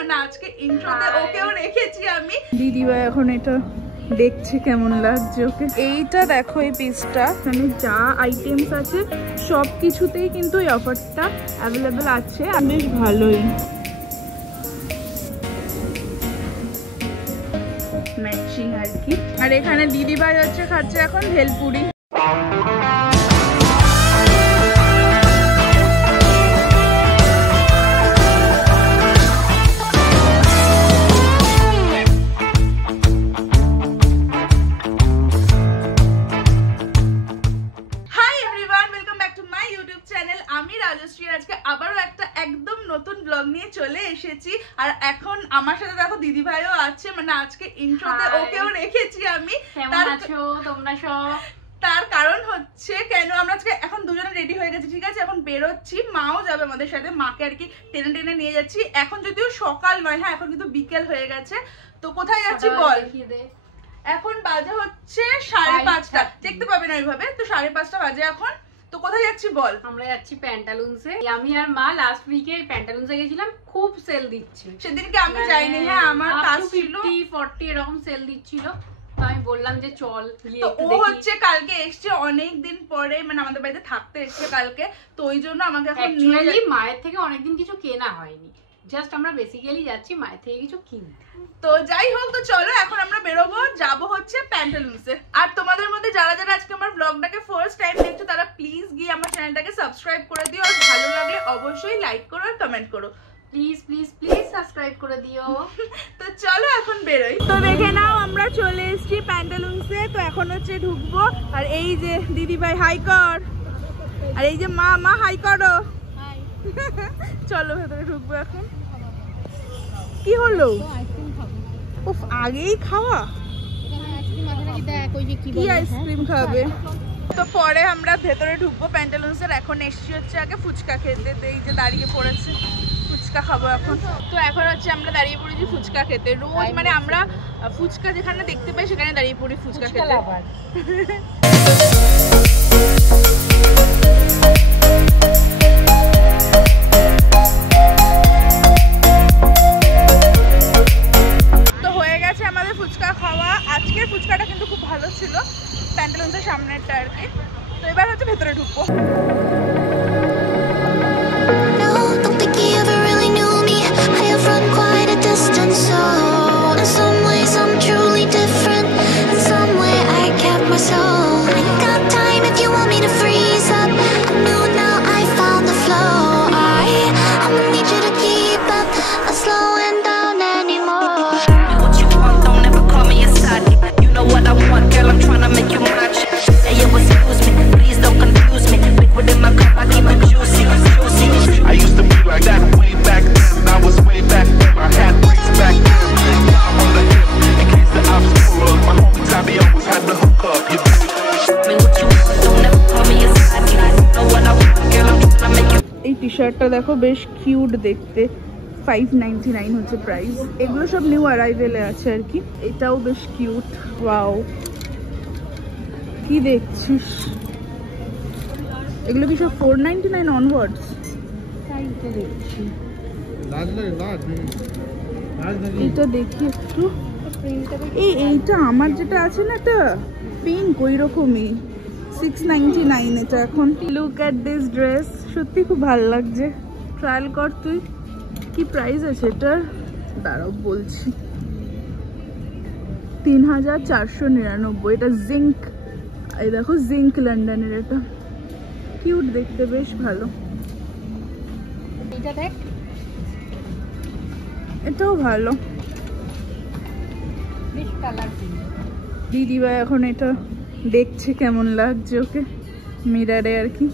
মানে আজকে ইন্ট্রোতে ওকেও রেখেছি আমি। দিদিভাই এখন এটা দেখছি কেমন লাগছে ওকে। এইটা দেখো এই পিসটা, মানে যা আইটেমস আছে সব কিছুতেই কিন্তু এই অফারটা অ্যাভেলেবেল আছে আর বেশ ভালোই ম্যাচিং আর কি। আর এখানে দিদিভাই হচ্ছে খাচ্ছে এখন ভেলপুরি। চলে এসেছি আর এখন আমার সাথে দেখো দিদিভাইও আছে, মানে আজকে ইন্ট্রোতে ওকেও রেখেছি আমি। তার কারণ হচ্ছে কেন আমরা আজকে এখন দুজনে রেডি হয়ে গেছি, ঠিক আছে? এখন বেরোচ্ছি, মাও যাবে আমাদের সাথে, মাকে আর কি টেনে টেনে নিয়ে যাচ্ছি। এখন যদিও সকাল নয়, হ্যাঁ এখন কিন্তু বিকেল হয়ে গেছে। তো কোথায় যাচ্ছি বল? এখন বাজে হচ্ছে 5:30, দেখতে পাবে না ওইভাবে, তো 5:30 বাজে এখন। তো কোথায় যাচ্ছি বল? আমরা যাচ্ছি প্যান্টালুন্সে। আমি আর মা লাস্ট উইকে প্যান্টালুন্সে গেছিলাম, খুব সেল দিচ্ছিল সেদিনকে। আমি যাইনি, হ্যাঁ আমার কাজ ছিল, 50-40 এরকম সেল দিচ্ছিল। তো আমি বললাম যে চল গিয়ে একটু দেখি। ও হচ্ছে কালকে এসছে অনেক দিন পরে, মানে আমাদের বাড়িতে থাকতে এসছে কালকে, তো ওই জন্য আমাকে এখন নিয়ে যাই। মায়ের থেকে অনেকদিন কিছু কেনা হয়নি, জাস্ট আমরা বেসিক্যালি যাচ্ছি মায়ের থেকে কিছু কিনতে। তো যাই হোক, তো চলো এখন আমরা বেরোবো, যাবো হচ্ছে প্যান্টালুন্সে। আর তোমাদের মধ্যে যারা যারা আজকে আমার ব্লগটাকে ফার্স্ট টাইম দেখছো তারা প্লিজ গিয়ে আমার চ্যানেলটাকে সাবস্ক্রাইব করে দিও, আর ভালো লাগলে অবশ্যই লাইক করো আর কমেন্ট করো। প্লিজ প্লিজ প্লিজ সাবস্ক্রাইব করে দিও। তো চলো এখন বেরোই। তো দেখে নাও আমরা চলে এসেছি প্যান্টালুন্সে। তো এখন হচ্ছে ঢুকবো, আর এই যে দিদিভাই হাই কর, আর এই যে মা হাই করো। চলো ভেতরে ঢুকবো এখন। কি হলো? উফ, আগেই খাওয়া? কি আইসক্রিম খাবে? তো পরে আমরা ভেতরে ঢুকবো প্যান্টালুন্সের। এখন এসছি হচ্ছে আগে ফুচকা খেতে, এই যে দাঁড়িয়ে পড়েছে, ফুচকা খাবো এখন। তো এখন হচ্ছে আমরা দাঁড়িয়ে পড়েছি ফুচকা খেতে। রোজ মানে আমরা ফুচকা যেখানে দেখতে পাই সেখানে দাঁড়িয়ে পড়ি ফুচকা খেতে। আজকের ফুচকাটা কিন্তু খুব ভালো ছিল, প্যান্টালুন্সের সামনেরটা আর কি। তো এবার হচ্ছে ভেতরে ঢুকবো। টি-শার্টটা দেখো বেশ কিউট দেখতে, 599 হচ্ছে প্রাইস। এগুলো সব নিউ অ্যারাইভেলে আছে আর কি। এটাও বেশ কিউট। ওয়াও, কি দেখছিস? এগুলো কি সব 499 অনওয়ার্ডস? দেখছি এটা, দেখি একটু। এইটা আমার যেটা আছে না, এটা পিঙ্ক, ওই রকমই, 699 এটা এখন। লুক এট দিস ড্রেস, সত্যি খুব ভালো লাগছে। ট্রায়াল কর তুই। কি প্রাইস আছে এটার? দাঁড়াও বলছি, 3499। এটা জিঙ্ক, এই দেখো জিঙ্ক লন্ডনের। এটা কিউট দেখতে, বেশ ভালো। এটা দেখ, এটাও ভালো, বেশ কালার। দিদিভাই এখন এটা দেখছে কেমন লাগছে ওকে মিরারে আর কি।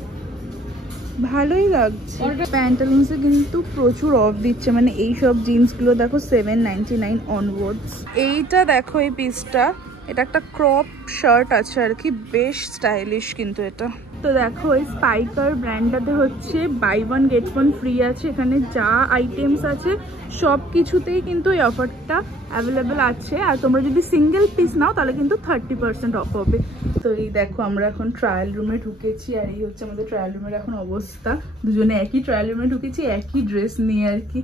ভালোই লাগছে। প্যান্টালুন্সে কিন্তু প্রচুর অফ দিচ্ছে, মানে এইসব জিন্সগুলো দেখো 799 অনওয়ার্ডস। এইটা দেখো এই পিসটা, এটা একটা ক্রপ শার্ট আছে আর কি, বেশ স্টাইলিশ কিন্তু এটা। তো দেখো এই স্পাইকার ব্র্যান্ডটাতে হচ্ছে buy one get one free আছে। এখানে যা আইটেমস আছে সব কিছুতেই কিন্তু এই অফারটা অ্যাভেলেবেল আছে। আর তোমরা যদি সিঙ্গেল পিস নাও তাহলে কিন্তু 30% অফ হবে। তো এই দেখো আমরা এখন ট্রায়াল রুমে ঢুকেছি, আর এই হচ্ছে আমাদের ট্রায়াল রুমের এখন অবস্থা। দুজনে একই ট্রায়াল রুমে ঢুকেছি, একই ড্রেস নিয়ে আর কি।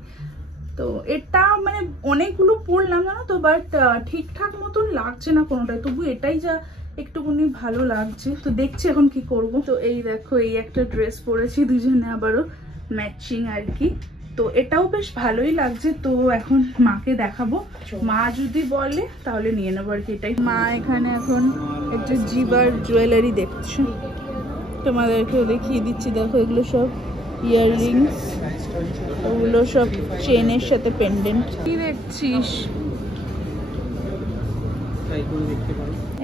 তো এটা মানে অনেকগুলো পরলাম জানো তো, বাট ঠিকঠাক মতন লাগছে না কোনোটাই, তবু এটাই যা একটুখানি ভালো লাগছে। তো দেখছি এখন কি করব। তো এই দেখো এই একটা ড্রেস পরেছি দুজনে, আবারও ম্যাচিং আর কি। তো এটাও বেশ ভালোই লাগছে। তো এখন মাকে দেখাবো, মা যদি বলে তাহলে নিয়ে নেবো আর কি এটাই। মা এখানে এখন একটা জিবার জুয়েলারি দেখছে, তোমাদেরকেও দেখিয়ে দিচ্ছি। দেখো এগুলো সব ইয়াররিংস, ওগুলো সব চেনের সাথে পেন্ডেন্ট। কি দেখছিস?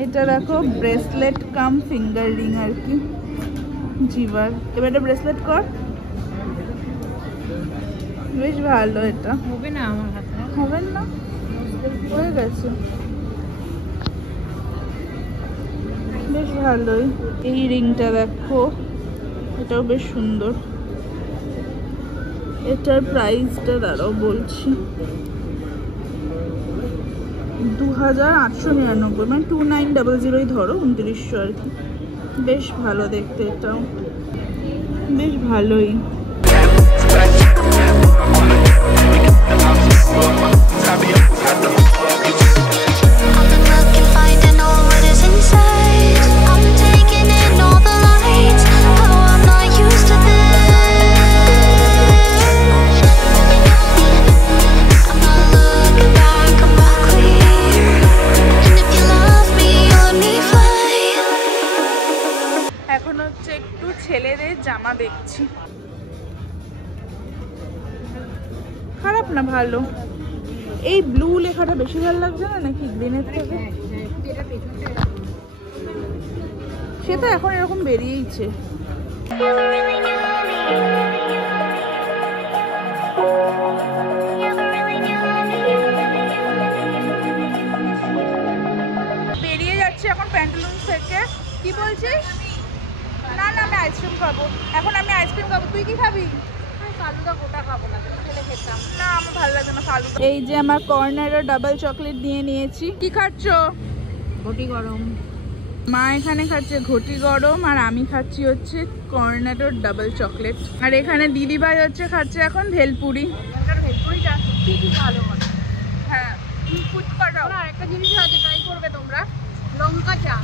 এটা দেখো ব্রেসলেট কাম ফিঙ্গার রিং আর কি, জিবার। এবার এটা ব্রেসলেট কর, বেশ ভালো। এটা হবে না আমার হাতে, হবে না, হয়ে গেছে, বেশ ভালোই। এই রিংটা দেখো, এটাও বেশ সুন্দর। এটার প্রাইসটা দাঁড়াও বলছি, 2899, মানে 2900 ধরো, 2900 আর কি। বেশ ভালো দেখতে, এটাও বেশ ভালোই। এখন হচ্ছে একটু ছেলেদের জামা দেখছি, খারাপ না, ভালো। এই ব্লু লেখাটা বেশি ভালো লাগছে না নাকি গ্রিনের থেকে? সে তো এখন এরকম বেরিয়েইছে। বেরিয়ে যাচ্ছে এখন প্যান্টালুন্স থেকে। কি বলছিস? না না, আমি আইসক্রিম খাবো এখন, আমি আইসক্রিম খাবো। তুই কি খাবি? ফালুদা গোটা খাবো না, খেলে খেতাম না, আমার ভালো লাগে না ফালুদা। এই যে আমার কর্নারের ডাবল চকলেট নিয়ে নিয়েছি। কি খাচ্ছ? ঘটি গরম। মা এখানে খাচ্ছে ঘটি গরম, আর আমি খাচ্ছি হচ্ছে কর্নারের ডাবল চকলেট। আর এখানে দিদিভাই হচ্ছে খাচ্ছে এখন ভেলপুরি। ভেলপুরিটা সত্যি খুব ভালো হয়। হ্যাঁ, ফুচকাটাও। আর একটা জিনিস আছে, ট্রাই করবে তোমরা, লঙ্কা চা।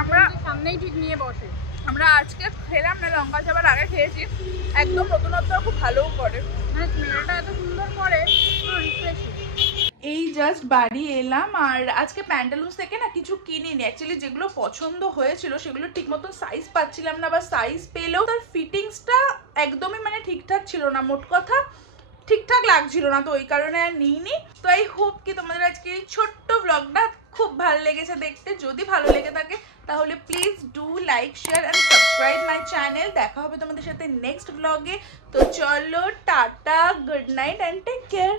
আমরা সামনেই ঠিক নিয়ে বসে। আমরা আজকে খেলাম না, লঙ্কা চাবার আগে খেয়েছি। একদম নতুনত্ব, খুব ভালোও করে, মানে স্মেলটা এত সুন্দর করে, পুরো রিফ্রেশিং। এই জাস্ট বাড়ি এলাম, আর আজকে প্যান্টালুন্স থেকে না কিছু কিনিনি। অ্যাকচুয়ালি যেগুলো পছন্দ হয়েছিল সেগুলো ঠিক মতন সাইজ পাচ্ছিলাম না, বা সাইজ পেলেও তার ফিটিংসটা একদমই মানে ঠিকঠাক ছিল না, মোট কথা ঠিকঠাক লাগছিল না। তো ওই কারণে আর নিইনি। তো আই হোপ কি তোমাদের আজকে এই ছোট্ট ব্লগটা খুব ভালো লেগেছে দেখতে। যদি ভালো লেগে থাকে তাহলে please do like, share and subscribe my channel. দেখা হবে তোমাদের সাথে নেক্সট ব্লগে। তো চলো, tata, good night and take care.